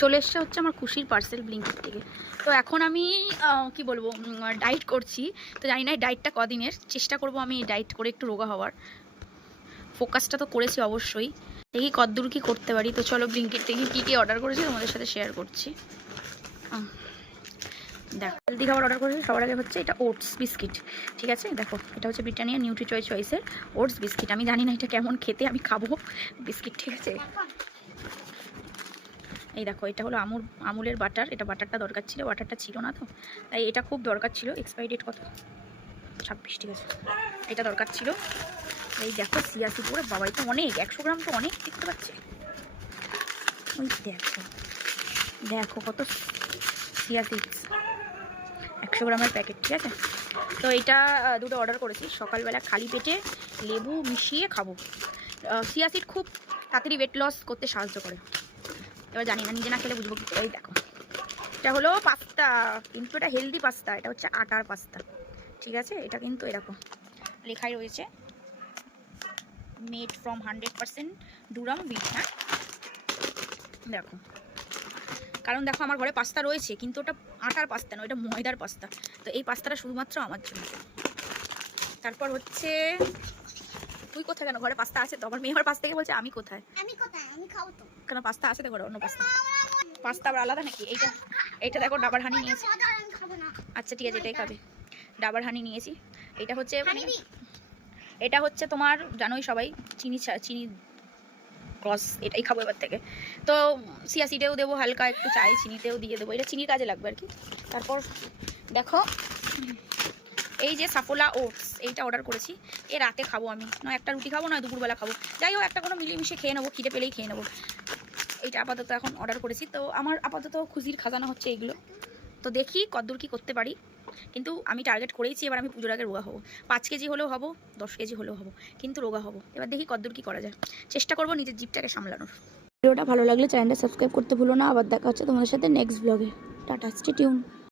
চলে এসছে হচ্ছে আমার খুশির পার্সেল ব্লিঙ্কিট থেকে। তো এখন আমি কি বলবো, ডায়েট করছি। তো জানি না এই ডায়েটটা কদিনের, চেষ্টা করব আমি ডায়েট করে একটু রোগা হওয়ার। ফোকাসটা তো করেছি অবশ্যই, দেখি কতদূর কি করতে পারি। তো চলো ব্লিঙ্কিট থেকে কী কী অর্ডার করেছি তোমাদের সাথে শেয়ার করছি। দেখো হেলদি খাবার অর্ডার করেছি। সবার আগে হচ্ছে এটা ওটস বিস্কিট, ঠিক আছে। দেখো এটা হচ্ছে ব্রিটানিয়া নিউট্রি চয়েসের ওটস বিস্কিট। আমি জানি না এটা কেমন খেতে, আমি খাবো বিস্কিট, ঠিক আছে। এই দেখো এটা হলো আমুলের বাটার। এটা বাটারটা দরকার ছিল, বাটারটা ছিল না, তো তাই এটা খুব দরকার ছিল। এক্সপায়ারি ডেট কত? 26, ঠিক আছে, এটা দরকার ছিল। এই দেখো চিয়া সিড, করে বাবা এটা অনেক, 100 গ্রাম তো অনেক দেখতে পাচ্ছি। ওই দেখো দেখো কত চিয়া সিডস, 100 গ্রামের প্যাকেট, ঠিক আছে। তো এটা দুটো অর্ডার করেছি। সকালবেলা খালি পেটে লেবু মিশিয়ে খাবো। চিয়া সিড খুব তাড়াতাড়ি ওয়েট লস করতে সাহায্য করে। এবার জানি না, নিজে না খেলে বুঝবো কি করে। এই দেখো এটা হলো পাস্তা, কিন্তু এটা হেলদি পাস্তা, এটা হচ্ছে আটার পাস্তা, ঠিক আছে। এটা কিন্তু এরকম লেখাই রয়েছে মেড ফ্রম 100% ডুরাম হুইট। হ্যাঁ দেখো, কারণ দেখো আমার ঘরে পাস্তা রয়েছে, কিন্তু ওটা আটার পাস্তা নয়, এটা ময়দার পাস্তা। তো এই পাস্তাটা শুধুমাত্র আমার জন্য। তারপর হচ্ছে তুই কোথায়? কেন ঘরে পাস্তা আছে তো? আমার মেয়ে আমার পাস্তা থেকে বলছে আমি কোথায়, আমি খাবো তো। কেন পাস্তা আছে তো ঘরে, অন্য পাস্তা। পাস্তা আবার আলাদা নাকি? এইটা দেখো ডাবার হানি নিয়েছি। আচ্ছা ঠিক আছে, এটাই খাবে। ডাবার হানি নিয়েছি। এটা হচ্ছে এটা হচ্ছে তোমার জানোই সবাই চিনি ক্রস, এটাই খাবো এবার থেকে। তো চিয়া সিডেও দেবো হালকা একটু, চায়ে চিনিতেও দিয়ে দেবো, এটা চিনির কাজে লাগবে আর কি। তারপর দেখো এই যে সাফোলা ওটস, এইটা অর্ডার করেছি। এ রাতে খাবো আমি, নয় একটা রুটি খাবো, নয় দুপুরবেলা খাবো, যাই হোক একটা কোনো মিলেমিশে খেয়ে নেবো, খিদে পেলেই খেয়ে নেবো। এইটা আপাতত এখন অর্ডার করেছি। তো আমার আপাতত খুশির খাজানা হচ্ছে এইগুলো। তো দেখি কতদূর কি করতে পারি, কিন্তু আমি টার্গেট করেইছি এবার আমি পুজোর আগে রোগা হবো। 5 কেজি হলেও হবো, 10 কেজি হলেও হবো, কিন্তু রোগা হবো। এবার দেখি কতদূর কি করা যায়, চেষ্টা করবো নিজের জিভটাকে সামলানোর। ভিডিওটা ভালো লাগলে চ্যানেলটা সাবস্ক্রাইব করতে ভুলো না। আবার দেখা হচ্ছে তোমাদের সাথে নেক্সট ব্লগে। Tata, stay tune.